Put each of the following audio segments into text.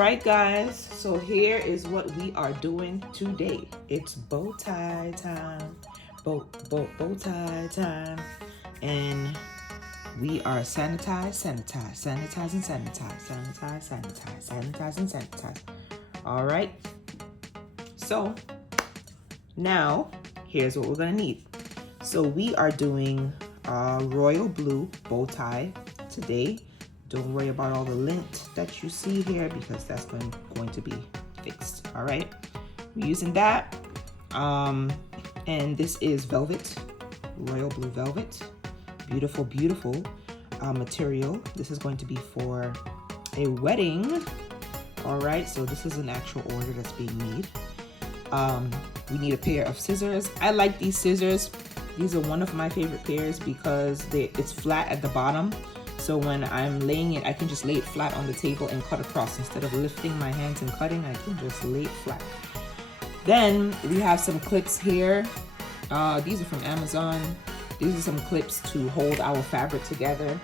right, guys, so here is what we are doing today. It's bow tie time, bow tie time, and we are sanitize and sanitize. All right, so now here's what we're gonna need. So we are doing royal blue bow tie today. Don't worry about all the lint that you see here because that's going to be fixed. All right, we're using that, and this is velvet, royal blue velvet, beautiful material. This is going to be for a wedding. All right, so this is an actual order that's being made. We need a pair of scissors. I like these scissors. These are one of my favorite pairs because it's flat at the bottom. So when I'm laying it, I can just lay it flat on the table and cut across. Instead of lifting my hands and cutting, I can just lay it flat. Then we have some clips here. These are from Amazon. These are some clips to hold our fabric together.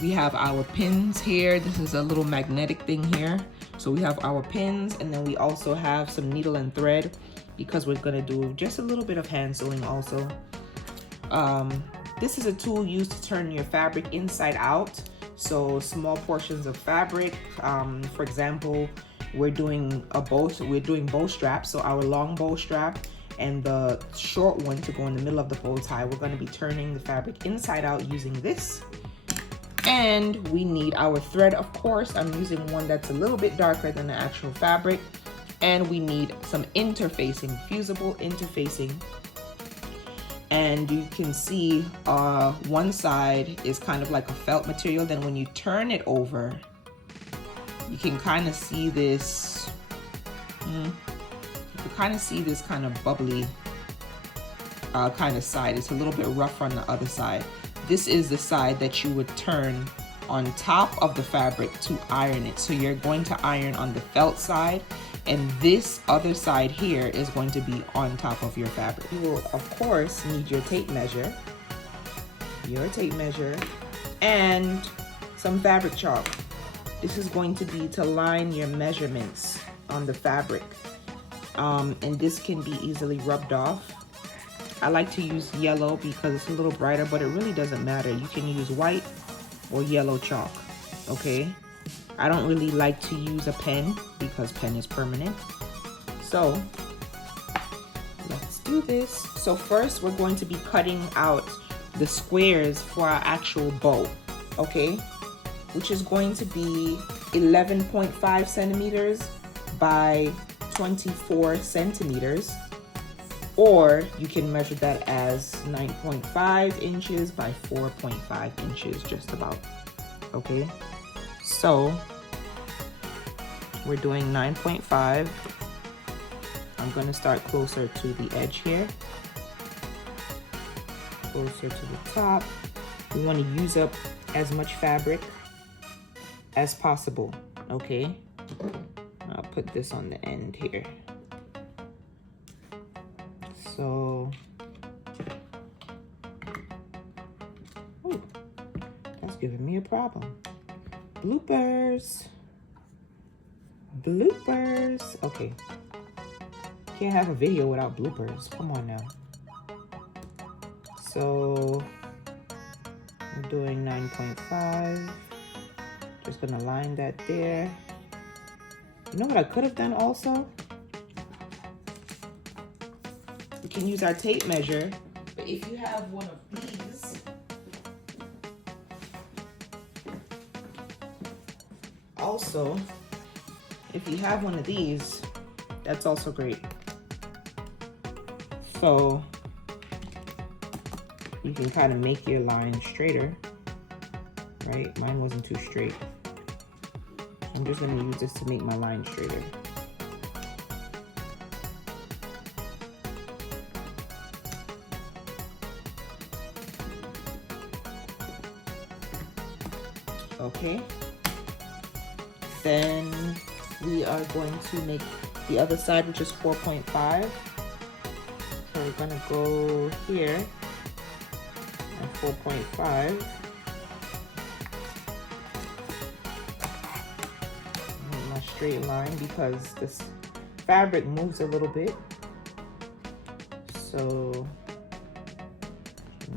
We have our pins here. This is a little magnetic thing here. So we have our pins, and then we also have some needle and thread because we're gonna do just a little bit of hand sewing also. This is a tool used to turn your fabric inside out. So small portions of fabric, for example, we're doing bow straps. So our long bow strap and the short one to go in the middle of the bow tie, we're going to be turning the fabric inside out using this. And we need our thread, of course. I'm using one that's a little bit darker than the actual fabric. And we need some interfacing, fusible interfacing. And you can see one side is kind of like a felt material. Then when you turn it over, you can kind of see this, kind of bubbly kind of side. It's a little bit rougher on the other side. This is the side that you would turn on top of the fabric to iron it. So you're going to iron on the felt side, and this other side here is going to be on top of your fabric. You will, of course, need your tape measure, and some fabric chalk. This is going to be to line your measurements on the fabric, and this can be easily rubbed off. I like to use yellow because it's a little brighter, but it really doesn't matter. You can use white or yellow chalk, okay? I don't really like to use a pen because pen is permanent. So let's do this. So first we're going to be cutting out the squares for our actual bow, okay? Which is going to be 11.5 centimeters by 24 centimeters. Or you can measure that as 9.5 inches by 4.5 inches, just about, okay? So we're doing 9.5. I'm gonna start closer to the edge here, closer to the top. We wanna use up as much fabric as possible, okay? I'll put this on the end here. So, ooh, that's giving me a problem. Bloopers. Okay. Can't have a video without bloopers. Come on now. So, I'm doing 9.5. Just gonna line that there. You know what I could have done also? We can use our tape measure, but if you have one of these, also, if you have one of these, that's also great. So you can kind of make your line straighter, right? Mine wasn't too straight. I'm just gonna use this to make my line straighter. Okay, then we are going to make the other side, which is 4.5. So we're gonna go here at 4.5. straight line because this fabric moves a little bit. So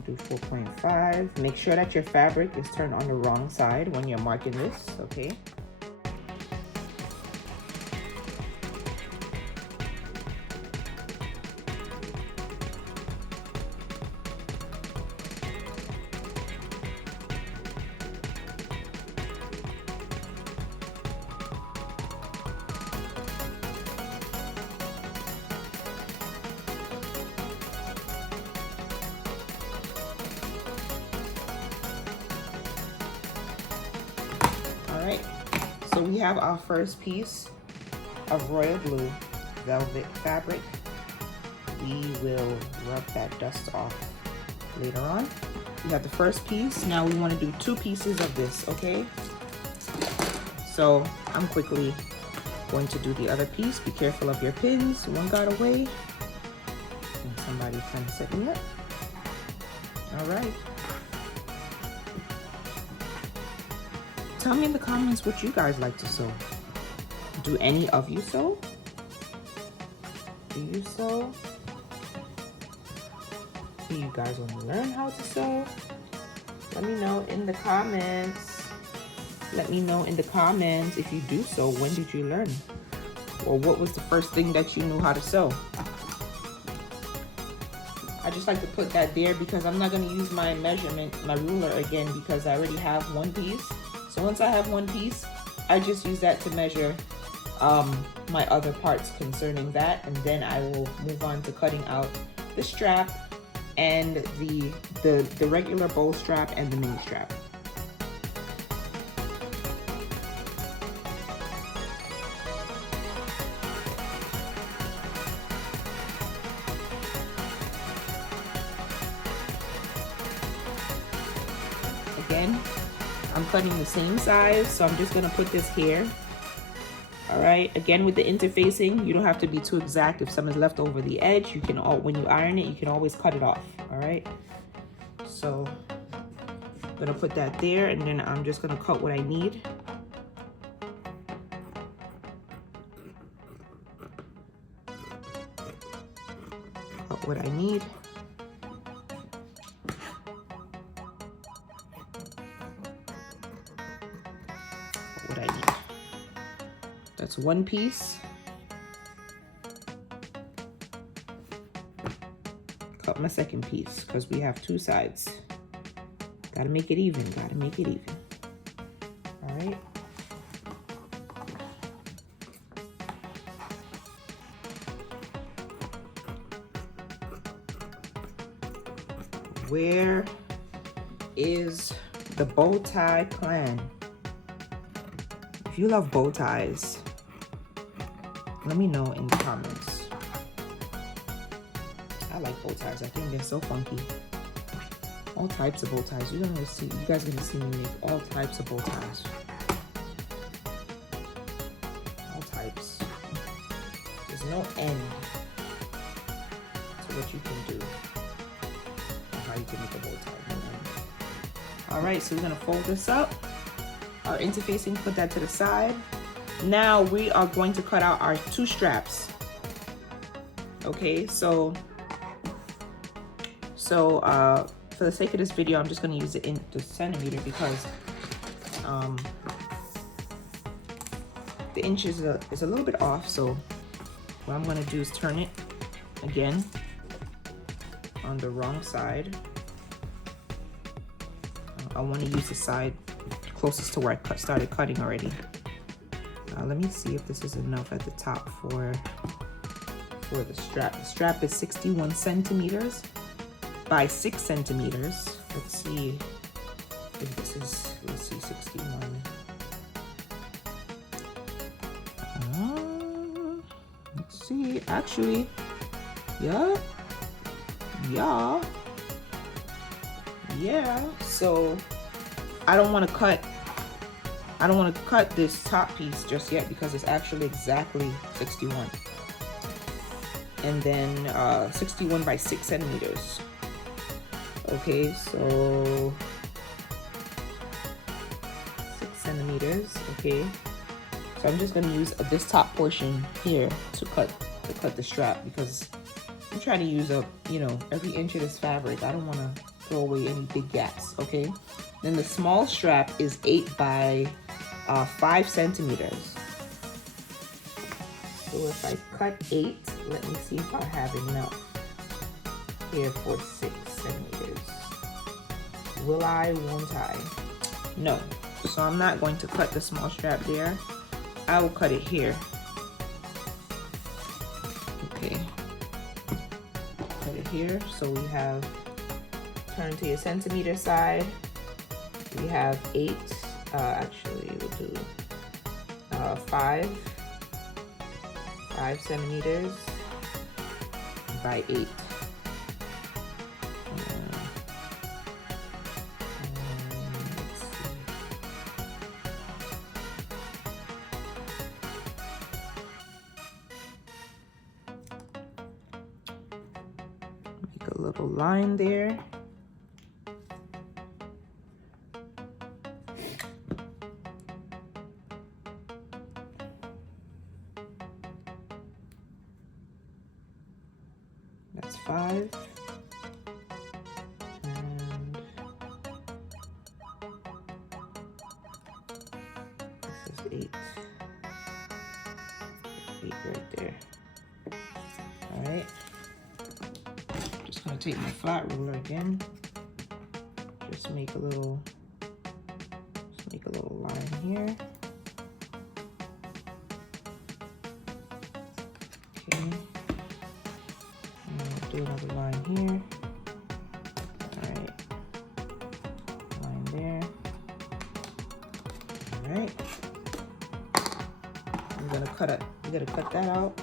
do 4.5. Make sure that your fabric is turned on the wrong side when you're marking this, okay? Alright, so we have our first piece of royal blue velvet fabric. We will rub that dust off later on. We have the first piece. Now we want to do 2 pieces of this, okay? So I'm quickly going to do the other piece. Be careful of your pins. One got away. And somebody trying to set me up. Alright. Tell me in the comments what you guys like to sew. Do any of you sew? Do you sew? Do you guys want to learn how to sew? Let me know in the comments. Let me know in the comments if you do sew. When did you learn? Or what was the first thing that you knew how to sew? I just like to put that there because I'm not going to use my measurement, my ruler again, because I already have one piece. So once I have one piece, I just use that to measure my other parts concerning that, and then I will move on to cutting out the strap and the regular bow strap and the mini strap. Again, I'm cutting the same size, so I'm just gonna put this here. All right, again with the interfacing, you don't have to be too exact. If some is left over the edge, you can, when you iron it, you can always cut it off, all right? So I'm gonna put that there, and then I'm just gonna cut what I need. Cut what I need. What I need. That's one piece. Cut my second piece because we have 2 sides. Gotta make it even, gotta make it even. All right. Where is the bow tie clan? If you love bow ties, let me know in the comments. I like bow ties. I think they're so funky. All types of bow ties. You're gonna see. You guys are gonna see me make all types of bow ties. All types. There's no end to what you can do or how you can make a bow tie. No end. All right, so we're gonna fold this up. Our interfacing, put that to the side. Now we are going to cut out our 2 straps. Okay, so for the sake of this video, I'm just going to use it in the centimeter because the inch is a little bit off. So what I'm going to do is turn it again on the wrong side. I want to use the side closest to where I started cutting already. Let me see if this is enough at the top for the strap. The strap is 61 centimeters by 6 centimeters. Let's see if this is, let's see, 61. Let's see, actually, yeah. So I don't want to cut this top piece just yet because it's actually exactly 61. And then 61 by 6 centimeters. Okay, so 6 centimeters, okay. So I'm just gonna use this top portion here to cut the strap, because I'm trying to use up, you know, every inch of this fabric. I don't want to throw away any big gaps. Okay. Then the small strap is 8 by 5 centimeters. So if I cut 8, let me see if I have enough here for 6 centimeters. Will I, won't I? No. So I'm not going to cut the small strap there. I will cut it here. Okay. Cut it here. So we have, turn to your centimeter side. We have 8, actually we'll do 5 centimeters by 8. Make a little line there. That's 5. And this is 8. 8 right there. All right. Just gonna take my flat ruler again. Just make a little line here. Okay. Do another line here. All right. Line there. All right. I'm gonna cut it. We gotta cut that out.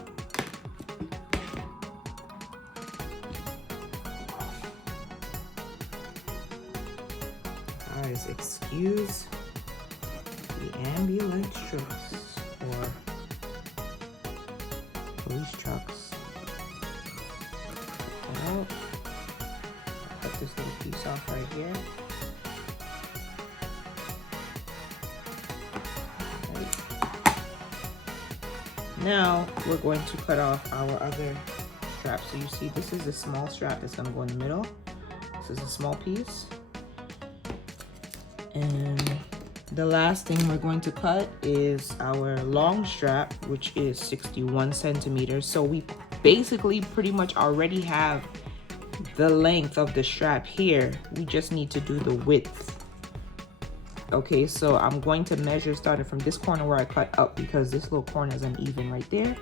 Guys, excuse the ambulance trucks or police trucks. Out. Cut this little piece off right here. Right. Now we're going to cut off our other strap. So you see, this is the small strap that's going to go in the middle. This is a small piece. And the last thing we're going to cut is our long strap, which is 61 centimeters. So we basically pretty much already have the length of the strap here. We just need to do the width. Okay, so I'm going to measure starting from this corner where I cut up, because this little corner is uneven right there.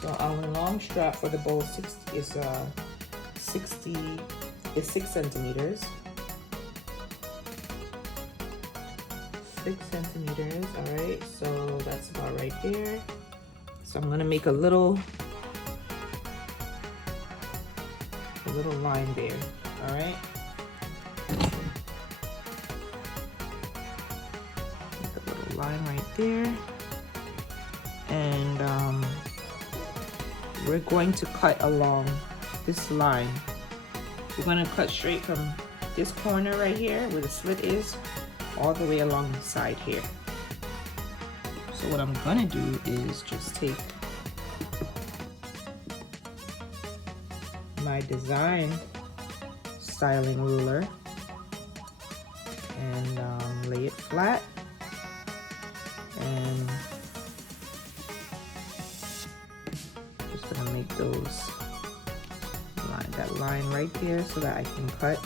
So our long strap for the bow is 6 centimeters. 6 centimeters. All right, so that's about right there. So I'm gonna make a little line there. All right. Make a little line right there, and we're going to cut along this line. We're gonna cut straight from this corner right here where the slit is, all the way along the side here. So what I'm gonna do is just take my design styling ruler and lay it flat, and just gonna make that line right there so that I can cut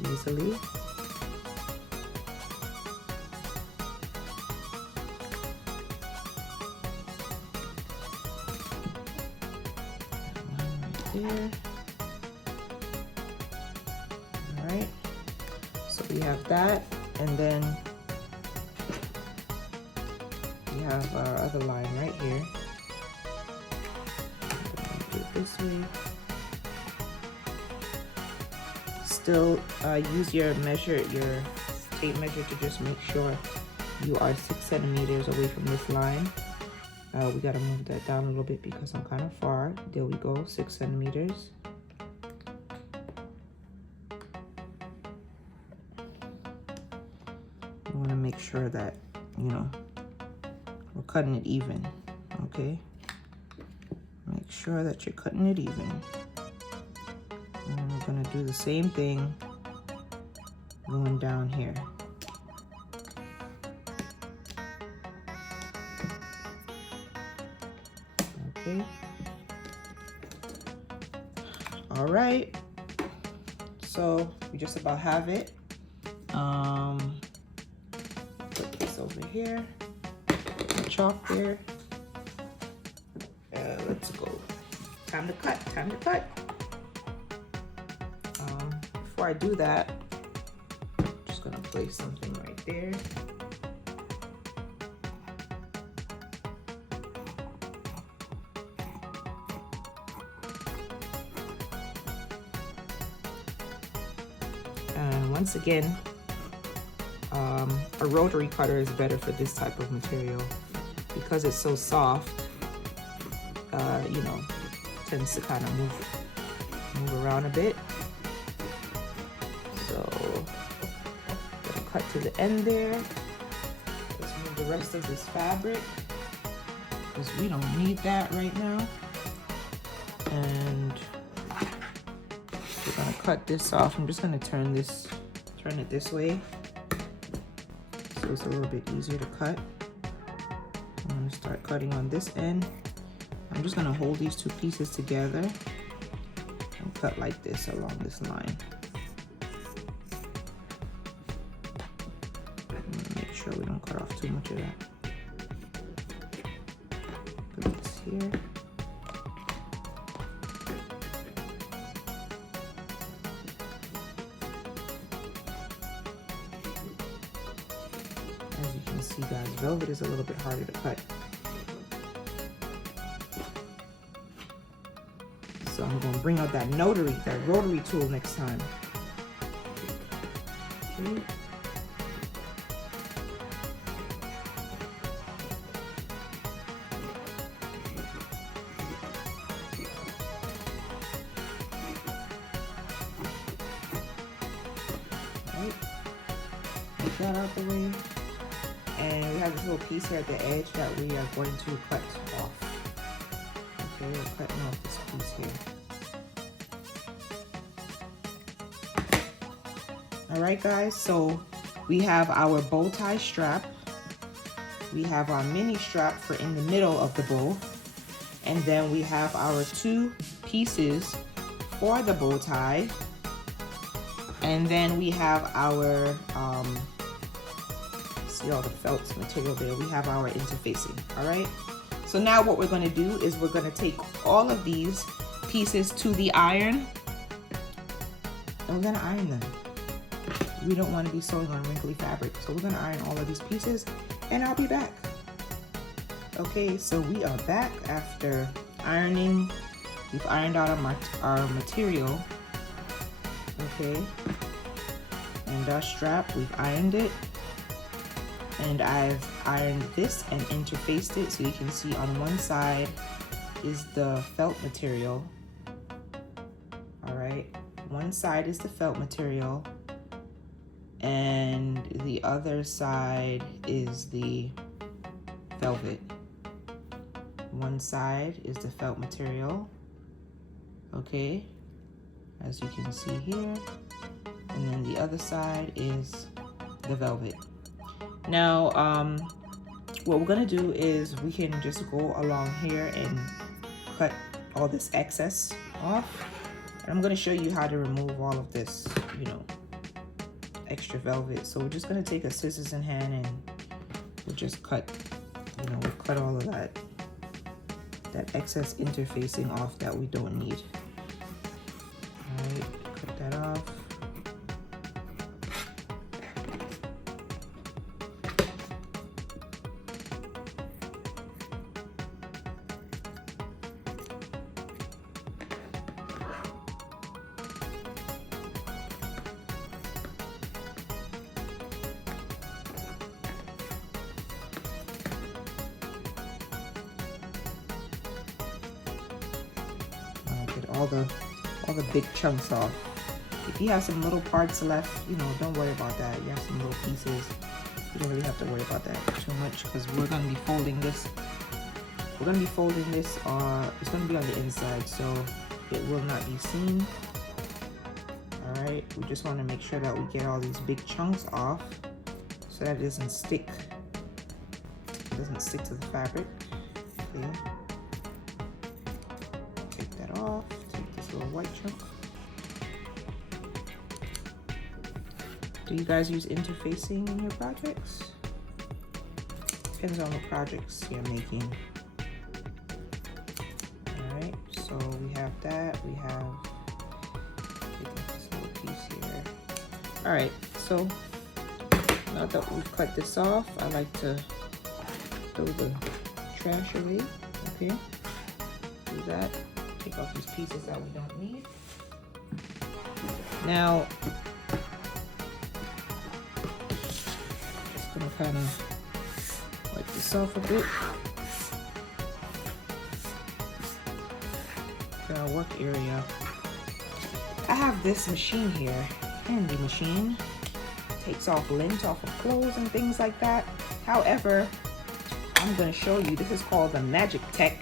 easily. There. All right, so we have that, and then we have our other line right here. Do it this way. Still use your tape measure to just make sure you are 6 centimeters away from this line. We gotta move that down a little bit because I'm kind of far. There we go, 6 centimeters. I wanna make sure that, you know, we're cutting it even, okay? Make sure that you're cutting it even. And we're gonna do the same thing going down here. Okay. All right. So we just about have it. Put this over here. Chalk there. Let's go. Time to cut. Time to cut. Before I do that, I'm just gonna place something right there. And once again, a rotary cutter is better for this type of material because it's so soft. You know, tends to kind of move around a bit. So, gonna cut to the end there. Let's move the rest of this fabric because we don't need that right now. And we're gonna cut this off. I'm just gonna turn it this way so it's a little bit easier to cut. I'm gonna start cutting on this end. I'm just gonna hold these two pieces together and cut like this along this line. Make sure we don't cut off too much of that. Put this here. As you can see, guys, velvet is a little bit harder to cut. So I'm going to bring out that rotary tool next time. Okay. Right. Get that out the way. And we have this little piece here at the edge that we are going to cut off. Okay, we're cutting off this piece here. All right, guys, so we have our bow tie strap. We have our mini strap for in the middle of the bow. And then we have our two pieces for the bow tie. And then we have our, see all the felt material there. We have our interfacing, all right? So now what we're gonna do is we're gonna take all of these pieces to the iron and we're gonna iron them. We don't wanna be sewing on wrinkly fabric. So we're gonna iron all of these pieces and I'll be back. Okay, so we are back after ironing. We've ironed out our material, okay? And our strap, we've ironed it. And I've ironed this and interfaced it so you can see on one side is the felt material. All right, one side is the felt material and the other side is the velvet. One side is the felt material, okay, as you can see here, and then the other side is the velvet. Now, what we're gonna do is we can just go along here and cut all this excess off. And I'm gonna show you how to remove all of this, you know, extra velvet. So we're just gonna take a scissors in hand and we'll just cut, you know, we'll cut all of that excess interfacing off that we don't need. All right, cut that off. All the big chunks off. If you have some little parts left, you know, don't worry about that. You have some little pieces, You don't really have to worry about that too much because we're going to be folding this. We're going to be folding this, it's going to be on the inside, so it will not be seen. All right, we just want to make sure that we get all these big chunks off so that it doesn't stick. It doesn't stick to the fabric. Okay. Take that off. Take this little white chunk. Do you guys use interfacing in your projects? Depends on what projects you're making. Alright, so we have that. We have this little piece here. Alright, so now that we've cut this off, I like to throw the trash away. Okay, do that. Take off these pieces that we don't need. Now, just gonna kind of wipe this off a bit. For our work area, I have this machine here, handy machine. Takes off lint off of clothes and things like that. However, I'm going to show you, this is called the Magictec.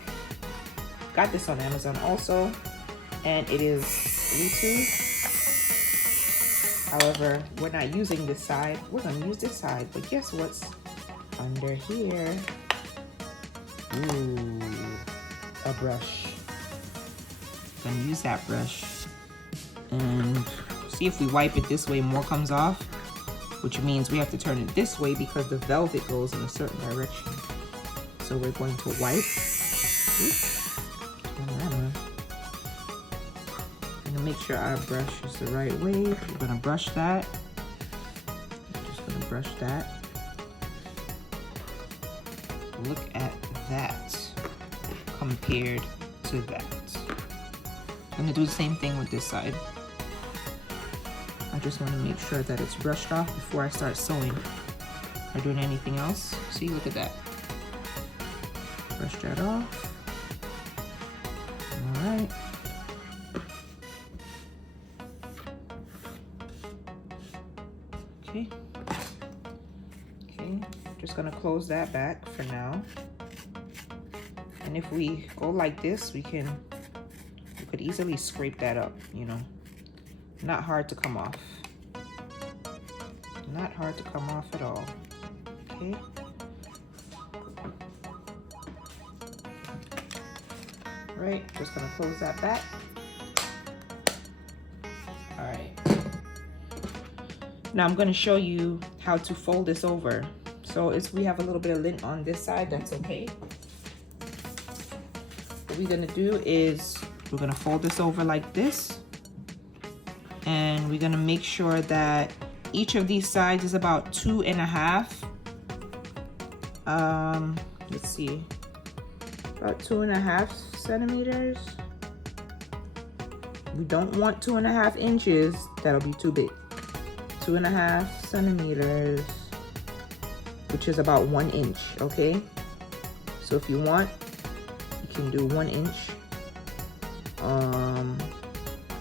Got this on Amazon also, and it is Bluetooth. However, we're not using this side. We're going to use this side, but guess what's under here? Ooh, a brush. I'm going to use that brush and see if we wipe it this way, more comes off, which means we have to turn it this way because the velvet goes in a certain direction. So we're going to wipe. Oops. Turn that on. And make sure our brush is the right way. We're gonna brush that. Just gonna brush that. Look at that compared to that. I'm gonna do the same thing with this side. I just want to make sure that it's brushed off before I start sewing or doing anything else. See, look at that. Brush that off. All right. Okay. Okay. Just gonna close that back for now. And if we go like this, we could easily scrape that up, you know. Not hard to come off. Not hard to come off at all. Okay. Right, just gonna close that back. All right. Now I'm gonna show you how to fold this over. So we have a little bit of lint on this side, that's okay. What we're gonna do is we're gonna fold this over like this. And we're gonna make sure that each of these sides is about 2.5. Let's see, about 2.5 centimeters. We don't want 2.5 inches, that'll be too big. 2.5 centimeters, which is about 1 inch, okay? So if you want, you can do 1 inch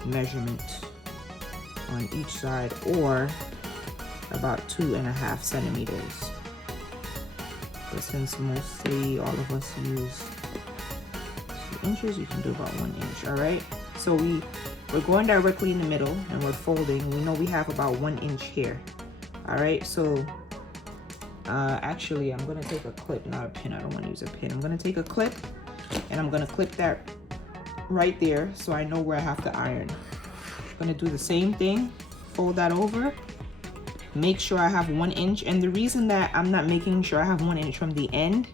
measurement on each side, or about 2.5 centimeters. But since mostly all of us use 2 inches, you can do about 1 inch. All right, so we're going directly in the middle and we're folding. We know we have about 1 inch here. All right, so actually I'm gonna take a clip, not a pin. I don't want to use a pin. I'm gonna take a clip and I'm gonna clip that right there so I know where I have to iron. I'm gonna do the same thing, fold that over, make sure I have 1 inch. And the reason that I'm not making sure I have 1 inch from the end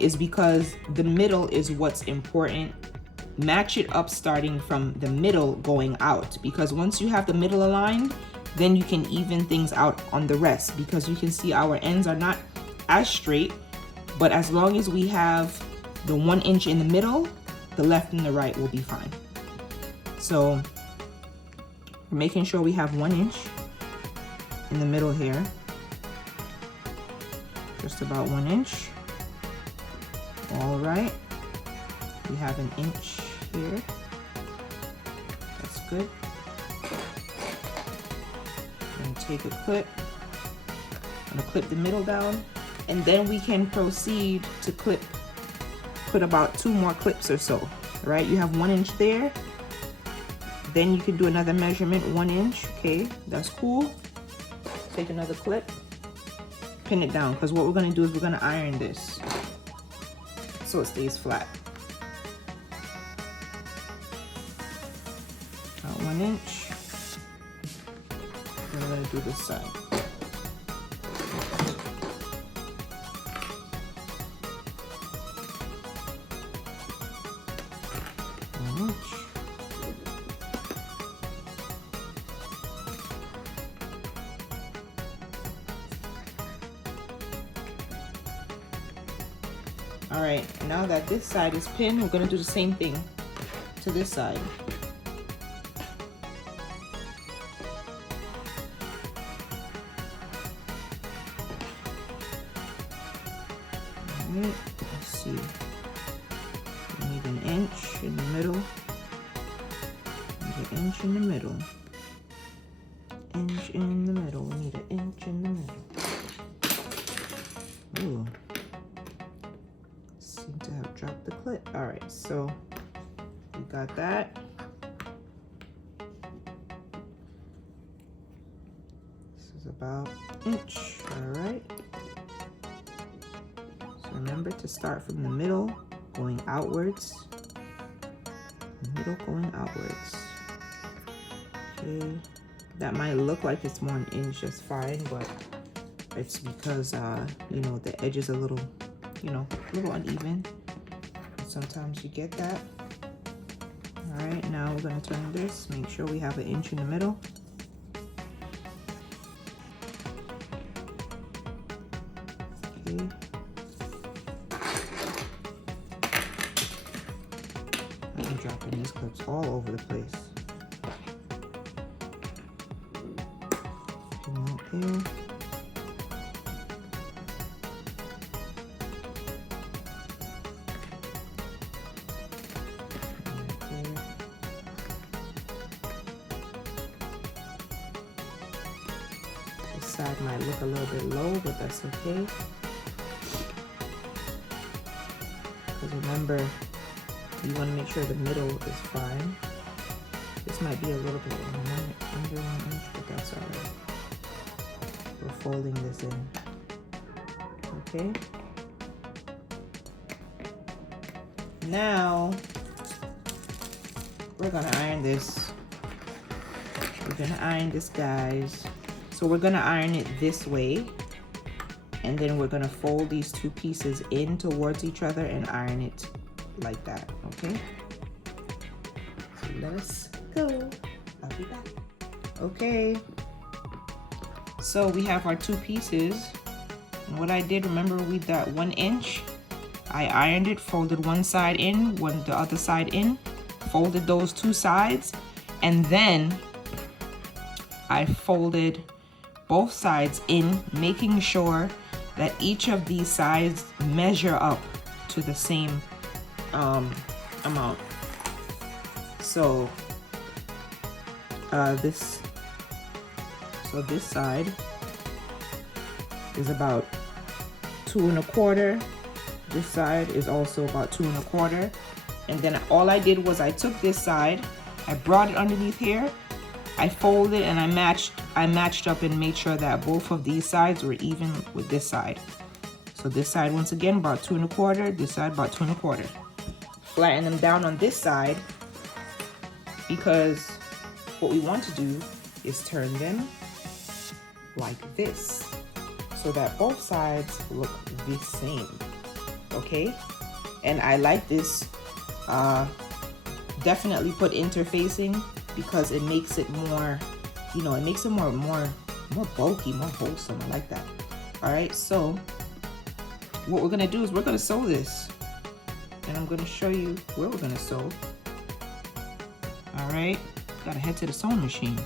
is because the middle is what's important. Match it up starting from the middle going out, because once you have the middle aligned, then you can even things out on the rest, because you can see our ends are not as straight, but as long as we have the 1 inch in the middle, the left and the right will be fine. So we're making sure we have 1 inch in the middle here, just about 1 inch. All right, we have 1 inch here. That's good. I'm gonna take a clip I'm gonna clip the middle down, and then we can proceed to put about 2 more clips or so, right? You have 1 inch there, then you can do another measurement, 1 inch, okay, that's cool. Take another clip, pin it down, because what we're gonna do is we're gonna iron this so it stays flat. About 1 inch. Then we're gonna do this side. All right, now that this side is pinned, we're gonna do the same thing to this side. All right, let's see. We need 1 inch in the middle. Need 1 inch in the middle. Inch in the middle. We need 1 inch in the middle. Ooh. Seem to have dropped the clip. All right, so we got that. This is about 1 inch. All right. So remember to start from the middle, going outwards. Middle going outwards. Okay. That might look like it's more 1 inch, that's fine, but it's because you know, the edge is a little, you know, a little uneven. Sometimes you get that. All right, now we're gonna turn this, make sure we have 1 inch in the middle. Okay. I'm dropping these clips all over the place. There. This side might look a little bit low, but that's okay. Because remember, you want to make sure the middle is fine. This might be a little bit under 1 inch, but that's all right. We're folding this in. Okay. Now we're gonna iron this. We're gonna iron this, guys. So we're gonna iron it this way, and then we're gonna fold these 2 pieces in towards each other and iron it like that. Okay. So let's go. I'll be back. Okay. So we have our 2 pieces. And what I did, remember with that 1 inch, I ironed it, folded one side in, the other side in, folded those 2 sides, and then I folded both sides in, making sure that each of these sides measure up to the same amount. So this side is about 2 1/4. This side is also about 2 1/4. And then all I did was I took this side, I brought it underneath here, I folded, and I matched up and made sure that both of these sides were even with this side. So this side, once again, about 2 1/4, this side about 2 1/4. Flatten them down on this side, because what we want to do is turn them like this, so that both sides look the same. Okay, and I like this. Definitely put interfacing, because it makes it more, you know, it makes it more bulky, more wholesome. I like that. All right, so what we're gonna do is we're gonna sew this, and I'm gonna show you where we're gonna sew. All right, gotta head to the sewing machine.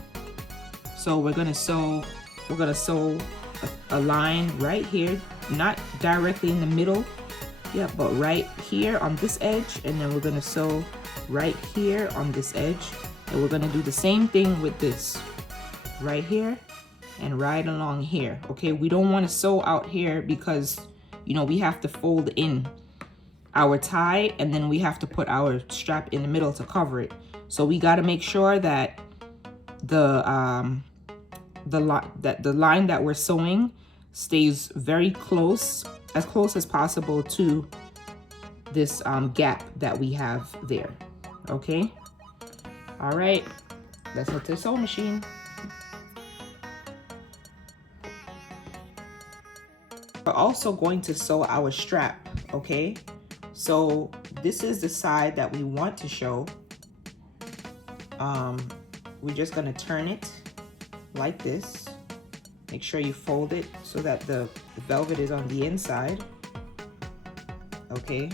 So we're gonna sew a line right here, not directly in the middle, yeah, but right here on this edge, and then we're gonna sew right here on this edge, and we're gonna do the same thing with this right here, and right along here. Okay, we don't want to sew out here because, you know, we have to fold in our tie and then we have to put our strap in the middle to cover it. So we got to make sure that the line that we're sewing stays very close as possible to this gap that we have there. Okay, all right, let's head to the sewing machine. We're also going to sew our strap. Okay, so this is the side that we want to show. We're just going to turn it like this. Make sure you fold it so that the velvet is on the inside. Okay,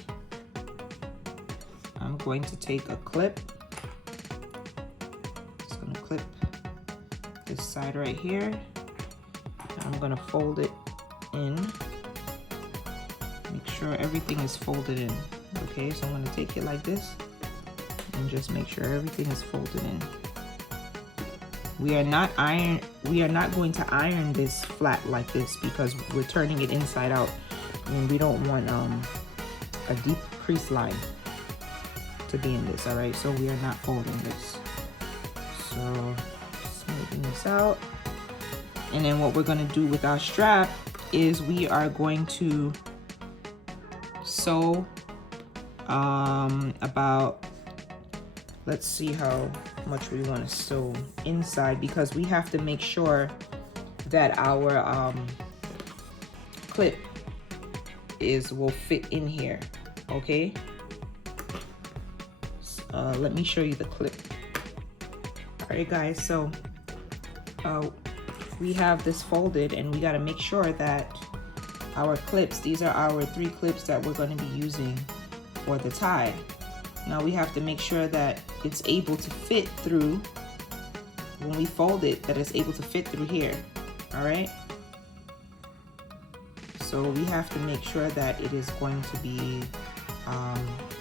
I'm going to take a clip. Just going to clip this side right here. I'm going to fold it in. Make sure everything is folded in. Okay, so I'm going to take it like this and just make sure everything is folded in. We are not going to iron this flat like this because we're turning it inside out and we don't want a deep crease line to be in this. All right, so we are not folding this. So smoothing this out, and then what we're going to do with our strap is we are going to sew about, let's see how much we want to sew inside, because we have to make sure that our clip will fit in here. Okay, let me show you the clip. All right guys, so we have this folded and we got to make sure that our clips, these are our 3 clips that we're going to be using for the tie. Now we have to make sure that it's able to fit through, when we fold it, that it's able to fit through here. All right, so we have to make sure that it is going to be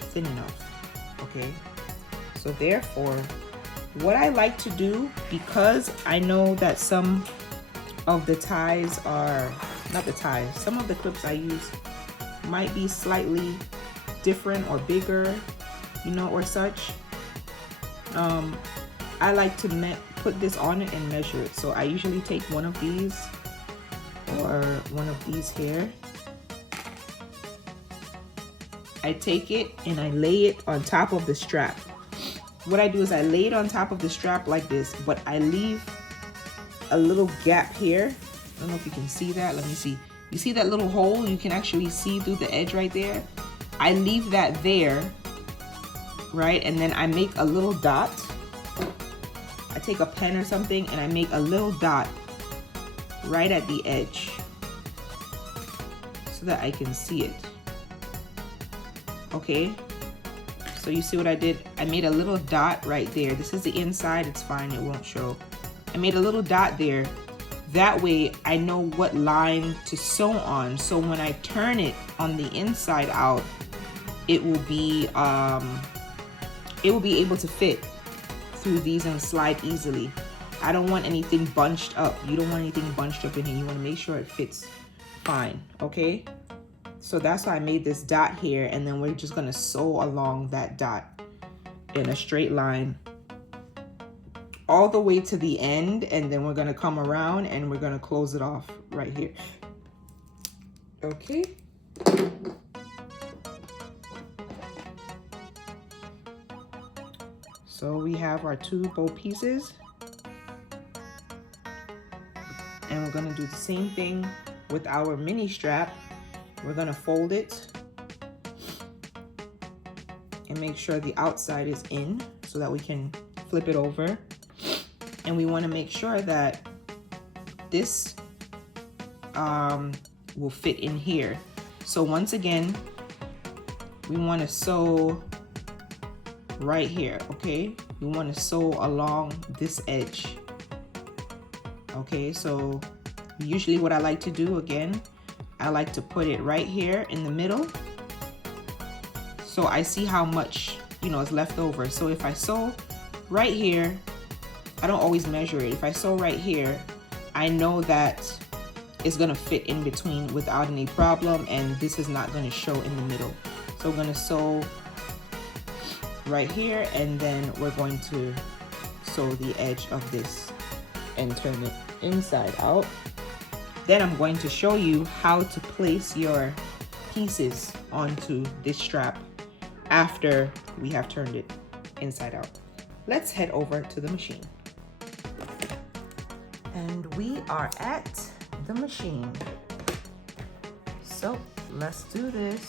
thin enough. Okay, so therefore what I like to do, because I know that some of the ties are not the ties, some of the clips I use might be slightly different or bigger, you know, or such. I like to put this on it and measure it. So I usually take one of these or one of these here. I take it and I lay it on top of the strap. What I do is I lay it on top of the strap like this, but I leave a little gap here. I don't know if you can see that. Let me see. You see that little hole? You can actually see through the edge right there. I leave that there, right? And then I make a little dot. I take a pen or something and I make a little dot right at the edge so that I can see it. Okay, so you see what I did? I made a little dot right there. This is the inside, it's fine, it won't show. I made a little dot there. That way I know what line to sew on. So when I turn it on the inside out, it will be able to fit through these and slide easily. I don't want anything bunched up. You don't want anything bunched up in here. You want to make sure it fits fine. Okay, so that's why I made this dot here, and then we're just gonna sew along that dot in a straight line all the way to the end, and then we're gonna come around and we're gonna close it off right here. Okay, so we have our 2 bow pieces, and we're gonna do the same thing with our mini strap. We're gonna fold it and make sure the outside is in so that we can flip it over. And we wanna make sure that this will fit in here. So once again, we wanna sew right here, okay? We wanna sew along this edge. Okay, so usually what I like to do, again, I like to put it right here in the middle so I see how much, you know, is left over. So if I sew right here, I don't always measure it. If I sew right here, I know that it's gonna fit in between without any problem, and this is not gonna show in the middle. So we're gonna sew right here, and then we're going to sew the edge of this and turn it inside out. Then I'm going to show you how to place your pieces onto this strap after we have turned it inside out. Let's head over to the machine. And we are at the machine. So let's do this.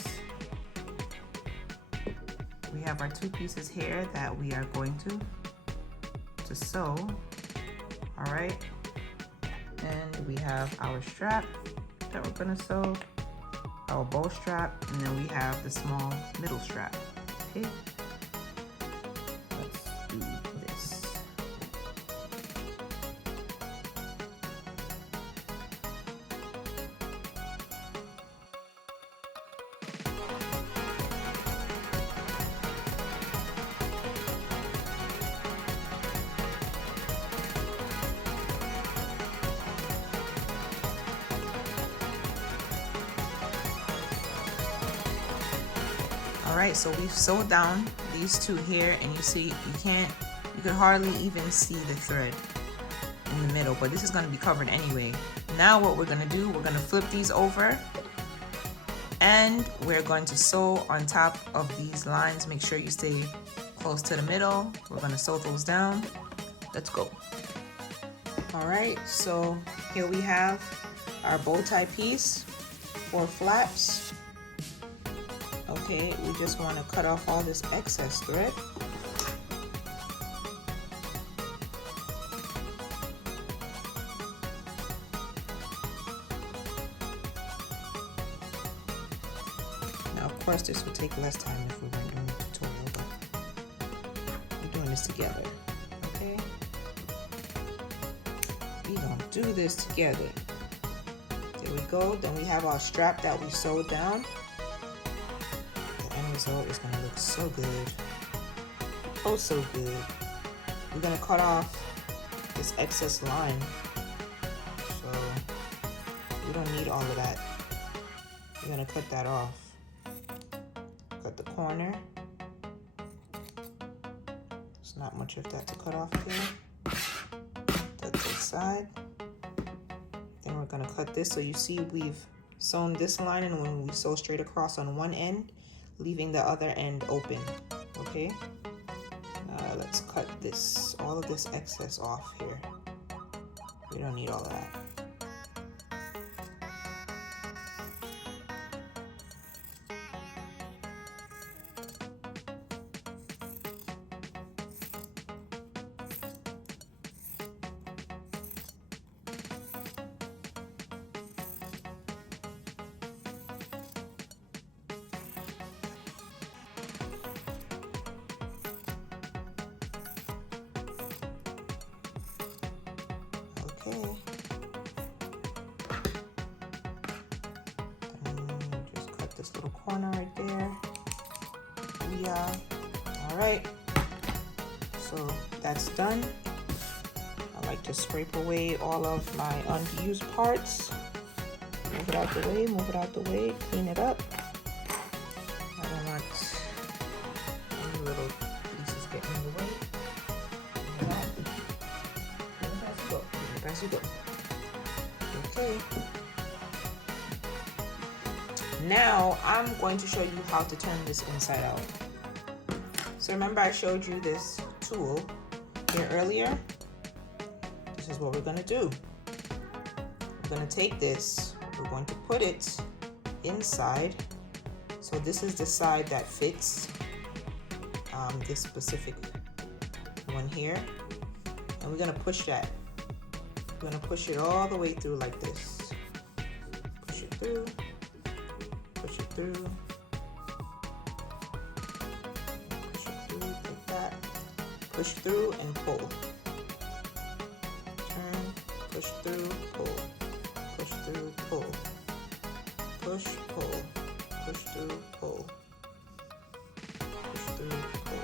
We have our two pieces here that we are going to sew. All right. And we have our strap that we're gonna sew, our bow strap, and then we have the small middle strap. Okay. Let's do this. All right, so we've sewed down these two here, and you see you could hardly even see the thread in the middle, but this is going to be covered anyway. Now what we're going to do, we're going to flip these over, and we're going to sew on top of these lines. Make sure you stay close to the middle. We're going to sew those down. Let's go. All right, so here we have our bow tie piece for flaps. Okay, we just want to cut off all this excess thread. Now, of course, this would take less time if we weren't doing a tutorial, but we're doing this together, okay? We're gonna do this together. There we go. Then we have our strap that we sewed down. Result is going to look so good. Oh, so good. We're going to cut off this excess line, so we don't need all of that. We're going to cut that off. Cut the corner. There's not much of that to cut off here. Cut this side. Then we're going to cut this. So you see we've sewn this line, and when we sew straight across on one end, leaving the other end open. Okay, let's cut this, all of this excess off here. We don't need all of that. Okay. And just cut this little corner right there. Yeah. All right. So that's done. I like to scrape away all of my unused parts. Move it out the way, move it out the way, clean it up. I don't want any little pieces getting in the way. As you go. Okay. Now I'm going to show you how to turn this inside out. So remember I showed you this tool here earlier? This is what we're going to do. We're going to take this, we're going to put it inside. So this is the side that fits this specific one here. And we're going to push that. We're going to push it all the way through like this. Push it through, push it through, push it through, like that. Push through and pull. Turn, push through, pull. Push through, pull. Push, pull. Push through, pull. Push through, pull.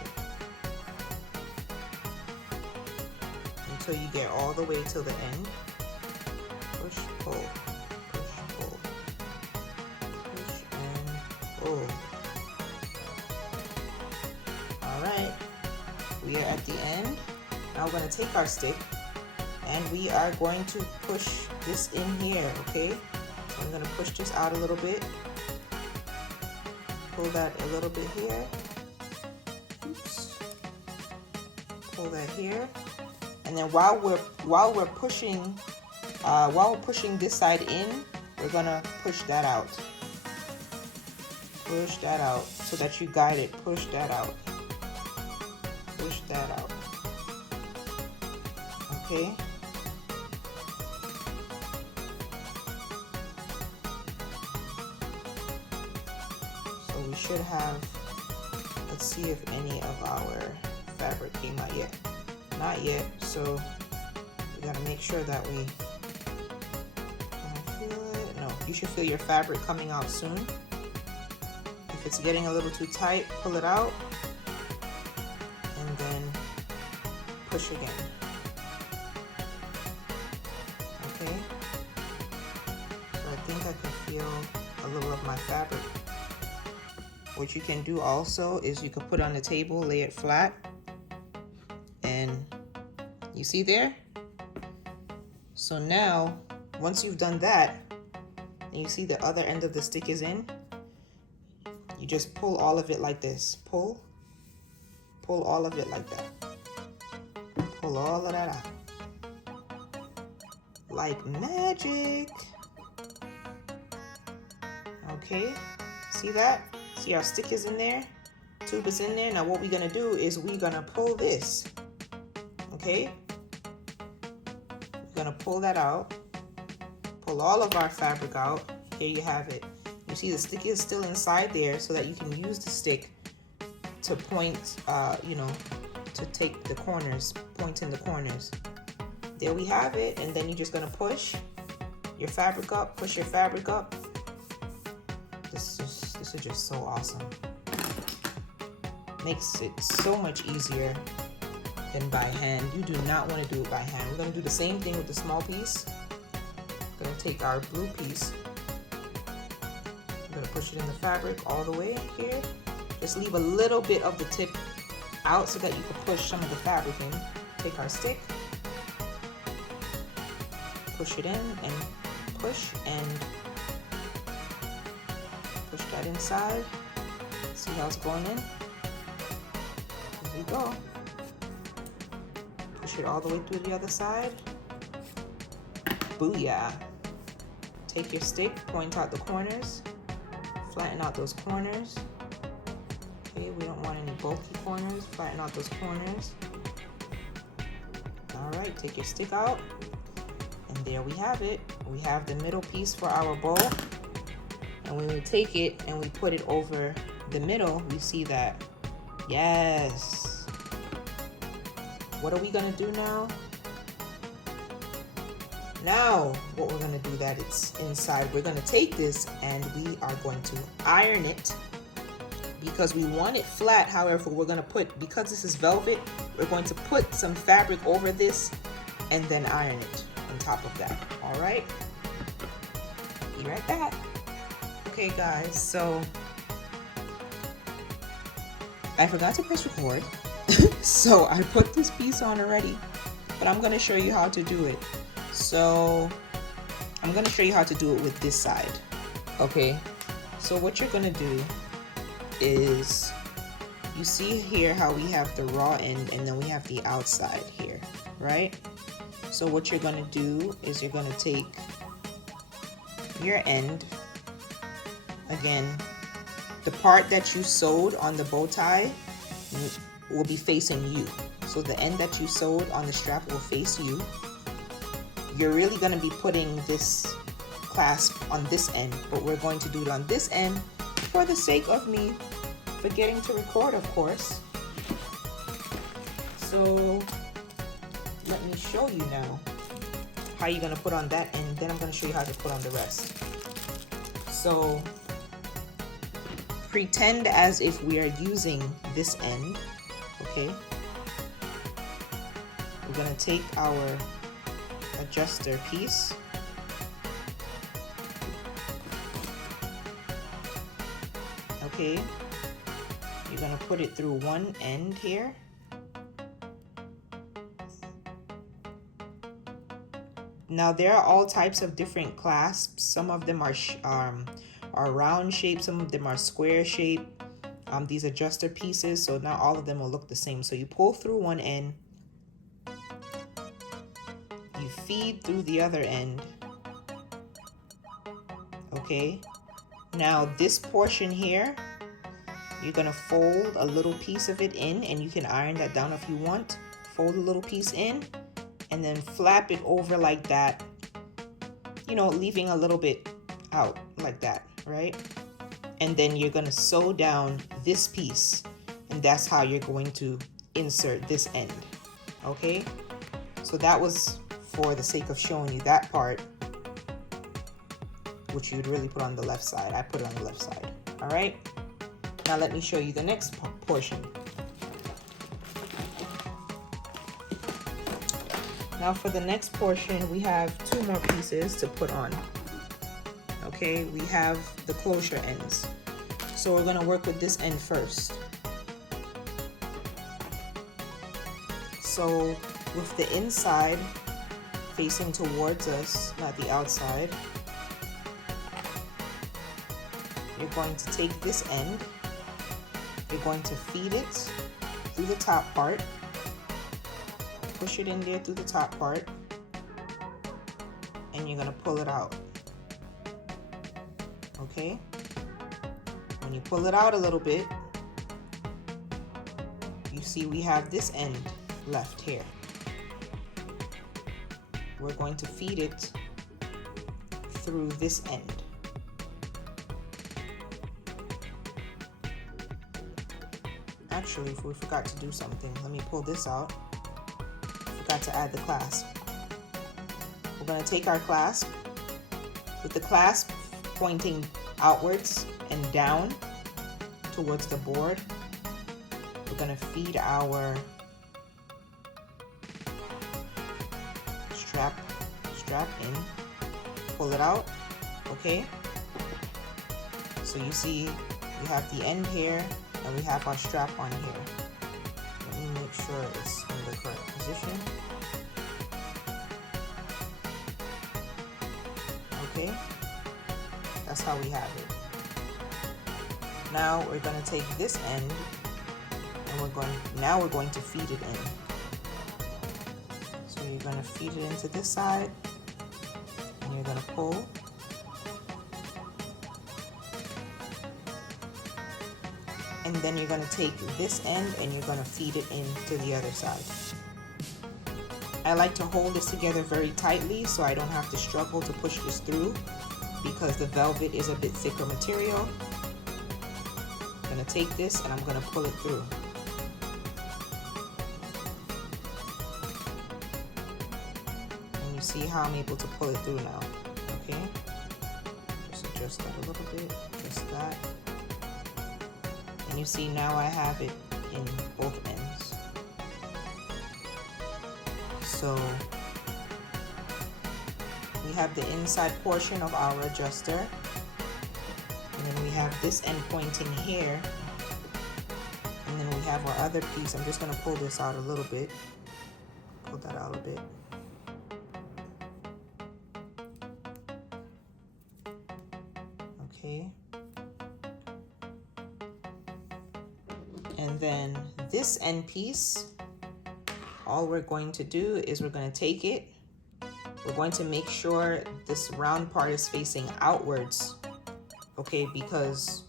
Until you get all the way till the end. pull. All right, we are at the end. Now we're going to take our stick and we are going to push this in here, okay? So I'm going to push this out a little bit. Pull that a little bit here. Oops. Pull that here. And then while we're pushing this side in, we're gonna push that out. Push that out so that you guide it. Push that out. Push that out. Okay. So we should have, let's see if any of our fabric came out yet. Not yet, so we gotta make sure that we don't feel it. No, you should feel your fabric coming out soon. If it's getting a little too tight, pull it out and then push again. Okay, so I think I can feel a little of my fabric. What you can do also is you can put it on the table, lay it flat, and you see there? So now, once you've done that, and you see the other end of the stick is in, you just pull all of it like this. Pull all of it like that. Pull all of that out. Like magic. Okay, see that? See our stick is in there? Tube is in there. Now what we're gonna do is we're gonna pull this. Okay? We're gonna pull that out. Pull all of our fabric out. Here you have it. You see the stick is still inside there so that you can use the stick to point, to take the corners, point in the corners. There we have it, and then you're just gonna push your fabric up, push your fabric up. This is just so awesome. Makes it so much easier than by hand. You do not want to do it by hand. We're gonna do the same thing with the small piece. We're gonna take our blue piece. We're gonna push it in the fabric all the way here. Just leave a little bit of the tip out so that you can push some of the fabric in. Take our stick, push it in, and push that inside. See how it's going in? There we go. Push it all the way through the other side. Booyah. Take your stick, point out the corners, flatten out those corners. Okay, we don't want any bulky corners. Flatten out those corners. All right, take your stick out, and there we have it. We have the middle piece for our bowl, and when we take it and we put it over the middle, we see that, yes. What are we gonna do now? Now, what we're gonna do that it's inside, we're gonna take this and we are going to iron it because we want it flat. However, we're gonna put, because this is velvet, we're going to put some fabric over this and then iron it on top of that. All right, be right back. Okay guys, so I forgot to press record. So I put this piece on already, but I'm gonna show you how to do it. So I'm gonna show you how to do it with this side. Okay, so what you're gonna do is, you see here how we have the raw end and then we have the outside here, right? So what you're gonna do is you're gonna take your end, again, the part that you sewed on the bow tie will be facing you. So the end that you sewed on the strap will face you. You're really going to be putting this clasp on this end, but we're going to do it on this end for the sake of me forgetting to record, of course. So let me show you now how you're going to put on that end, then I'm going to show you how to put on the rest. So pretend as if we are using this end, okay? We're going to take our adjuster piece, okay? You're gonna put it through one end here. Now there are all types of different clasps. Some of them are round shape, some of them are square shape. These adjuster pieces, so not all of them will look the same. So you pull through one end, you feed through the other end, okay? Now this portion here, you're gonna fold a little piece of it in, and you can iron that down if you want. Fold a little piece in, and then flap it over like that, you know, leaving a little bit out like that, right? And then you're gonna sew down this piece, and that's how you're going to insert this end, okay? So that was for the sake of showing you that part, which you'd really put on the left side. I put it on the left side, all right? Now let me show you the next portion. Now for the next portion, we have two more pieces to put on. Okay, we have the closure ends. So we're gonna work with this end first. So with the inside facing towards us, not the outside, you're going to take this end, you're going to feed it through the top part, push it in there through the top part, and you're gonna pull it out, okay? When you pull it out a little bit, you see we have this end left here. We're going to feed it through this end. Actually, if we forgot to do something, let me pull this out. Forgot to add the clasp. We're going to take our clasp, with the clasp pointing outwards and down towards the board. We're going to feed our strap in, pull it out, okay? So you see we have the end here and we have our strap on here. Let me make sure it's in the correct position. Okay, that's how we have it. Now we're going to take this end and we're going to feed it in. So you're going to feed it into this side and you're going to pull. And then you're going to take this end and you're going to feed it into the other side. I like to hold this together very tightly so I don't have to struggle to push this through, because the velvet is a bit thicker material. I'm going to take this and I'm going to pull it through. And you see how I'm able to pull it through now, okay? Just adjust that a little bit, just that. And you see now I have it in both ends. So we have the inside portion of our adjuster, and then we have this end pointing here, and then we have our other piece. I'm just going to pull this out a little bit, pull that out a bit. Okay. And then this end piece, all we're going to do is we're going to take it. We're going to make sure this round part is facing outwards, okay, because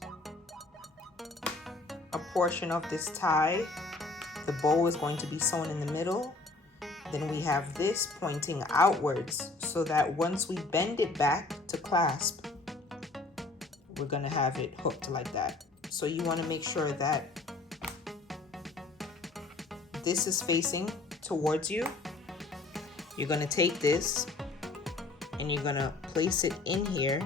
a portion of this tie, the bow is going to be sewn in the middle. Then we have this pointing outwards so that once we bend it back to clasp, we're going to have it hooked like that. So you want to make sure that this is facing towards you. You're going to take this and you're going to place it in here.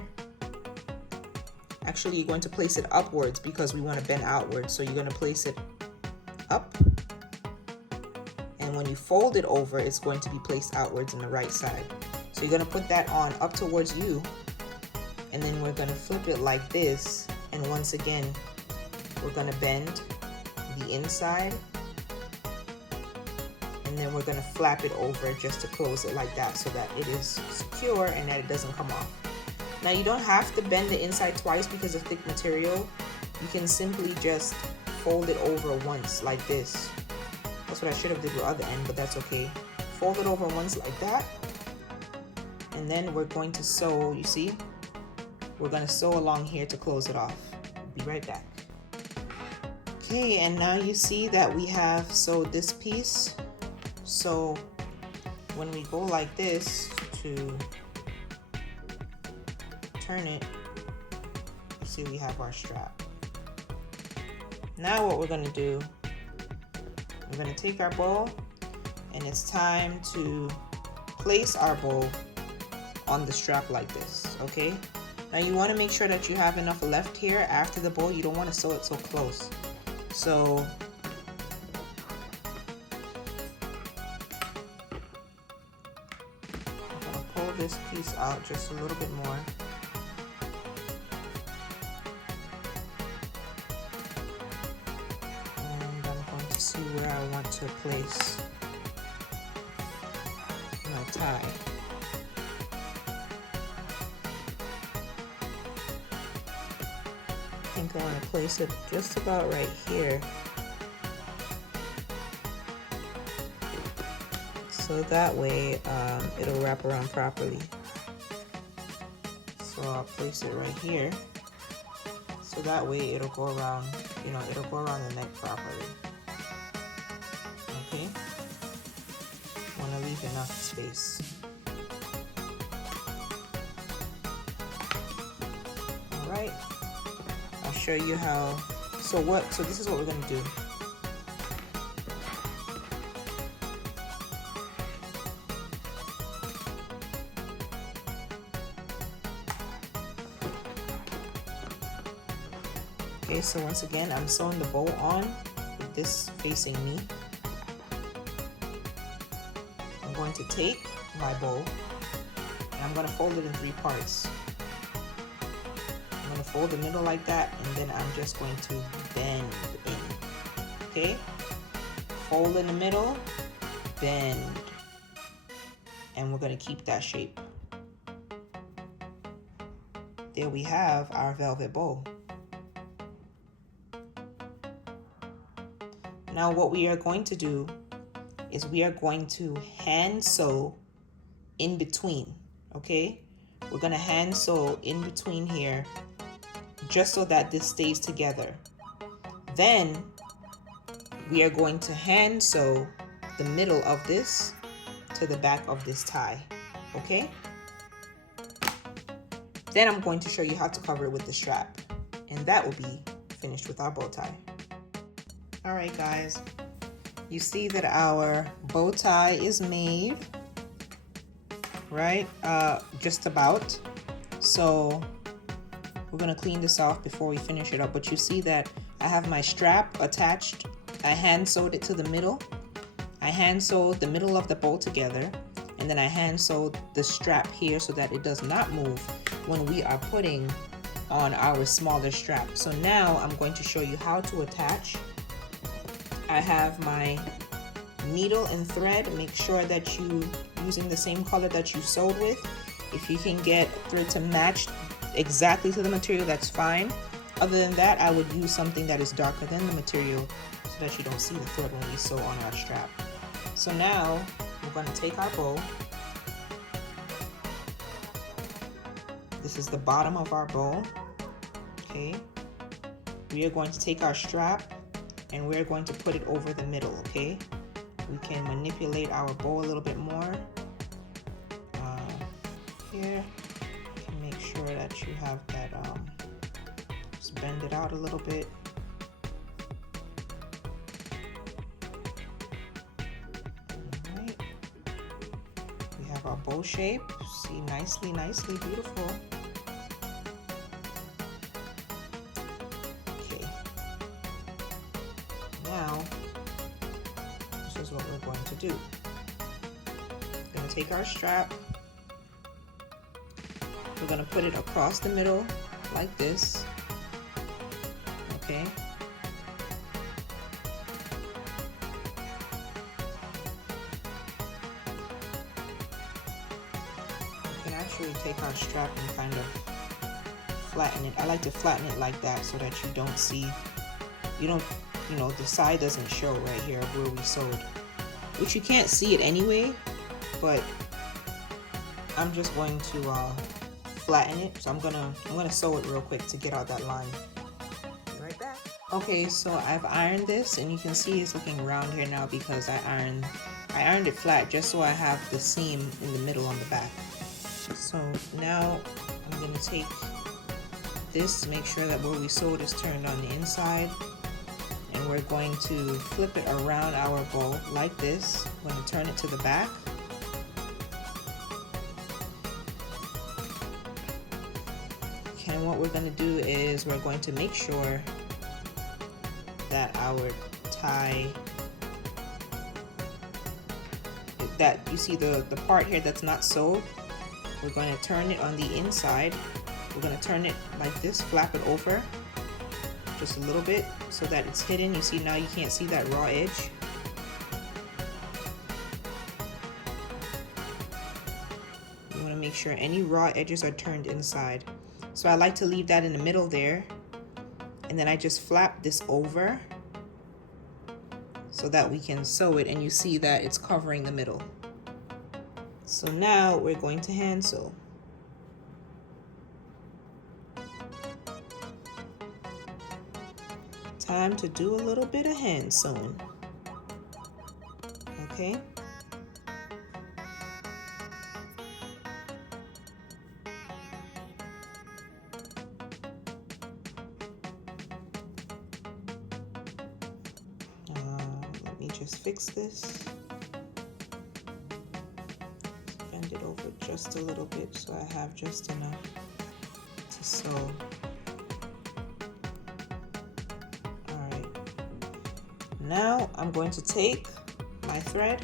Actually, you're going to place it upwards because we want to bend outwards. So you're going to place it up. And when you fold it over, it's going to be placed outwards on the right side. So you're going to put that on up towards you. And then we're going to flip it like this. And once again, we're going to bend the inside, and then we're going to flap it over just to close it like that so that it is secure and that it doesn't come off. Now you don't have to bend the inside twice because of thick material. You can simply just fold it over once like this. That's what I should have did with the other end, but that's okay. Fold it over once like that, and then we're going to sew. You see, we're going to sew along here to close it off. Be right back. Okay, and now you see that we have sewed this piece. So when we go like this to turn it, you see we have our strap. Now what we're going to do, we're going to take our bow, and it's time to place our bow on the strap like this, okay? Now you want to make sure that you have enough left here after the bow. You don't want to sew it so close. So I'm going to pull this piece out just a little bit more. And I'm going to see where I want to place my tie. I think I want to place it just about right here, so that way it'll wrap around properly. So I'll place it right here, so that way it'll go around, it'll go around the neck properly. Okay, want to leave enough space. All right. Show you how. So this is what we're going to do. Okay, so once again, I'm sewing the bow on with this facing me. I'm going to take my bow and I'm going to fold it in 3 parts. Fold the middle like that, and then I'm just going to bend in. Okay, fold in the middle, bend, and we're going to keep that shape. There we have our velvet bow. Now what we are going to do is we are going to hand sew in between. Okay, we're going to hand sew in between here, just so that this stays together. Then we are going to hand sew the middle of this to the back of this tie, okay? Then I'm going to show you how to cover it with the strap, and that will be finished with our bow tie. All right, guys, you see that our bow tie is made, right? Just about. So we're gonna clean this off before we finish it up, but you see that I have my strap attached. I hand sewed it to the middle. I hand sewed the middle of the bow together, and then I hand sewed the strap here so that it does not move when we are putting on our smaller strap. So now I'm going to show you how to attach. I have my needle and thread. Make sure that you using the same color that you sewed with. If you can get thread to match exactly to the material, that's fine. Other than that, I would use something that is darker than the material so that you don't see the thread when we sew on our strap. So now we're going to take our bow. This is the bottom of our bow. Okay, we are going to take our strap and we're going to put it over the middle. Okay, we can manipulate our bow a little bit more here. Make sure that you have that, just bend it out a little bit. Alright, we have our bow shape. See, nicely, beautiful. Okay, now this is what we're going to do. We're going to take our strap. We're going to put it across the middle like this, okay? actually take our strap and kind of flatten it. I like to flatten it like that so that you know, the side doesn't show right here where we sewed, which you can't see it anyway, but I'm just going to flatten it. So I'm gonna sew it real quick to get out that line. Be right back. Okay, so I've ironed this, and you can see it's looking round here now because I ironed it flat just so I have the seam in the middle on the back. So now I'm gonna take this, make sure that where we sewed is turned on the inside, and we're going to flip it around our bow like this. I'm going to turn it to the back. Okay, and what we're going to do is we're going to make sure that our tie, that you see the part here that's not sewed, we're going to turn it on the inside. We're going to turn it like this, flap it over just a little bit so that it's hidden. You see now you can't see that raw edge. You want to make sure any raw edges are turned inside. So I like to leave that in the middle there, and then I just flap this over so that we can sew it, and you see that it's covering the middle. So now we're going to hand sew. Time to do a little bit of hand sewing. Okay. Let me just fix this. Bend it over just a little bit so I have just enough to sew. Now I'm going to take my thread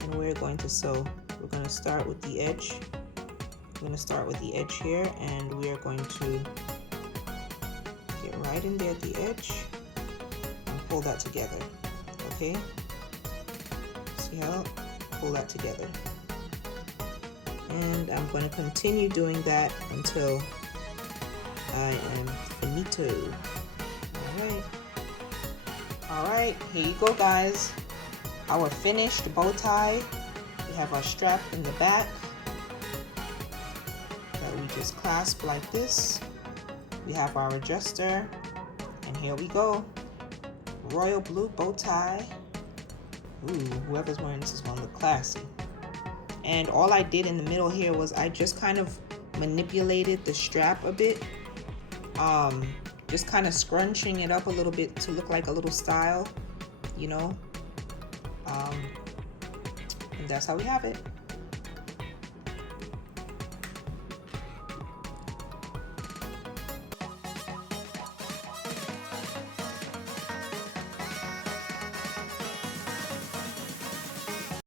and we're going to sew. We're going to start with the edge. I'm going to start with the edge here, and we are going to get right in there at the edge and pull that together. Okay? See how? Pull that together. And I'm going to continue doing that until I am finito. Alright. Alright, here you go guys. Our finished bow tie. We have our strap in the back that we just clasp like this. We have our adjuster, and here we go. Royal blue bow tie. Ooh, whoever's wearing this is gonna look classy. And all I did in the middle here was I just kind of manipulated the strap a bit. Just kind of scrunching it up a little bit to look like a little style, you know. And that's how we have it.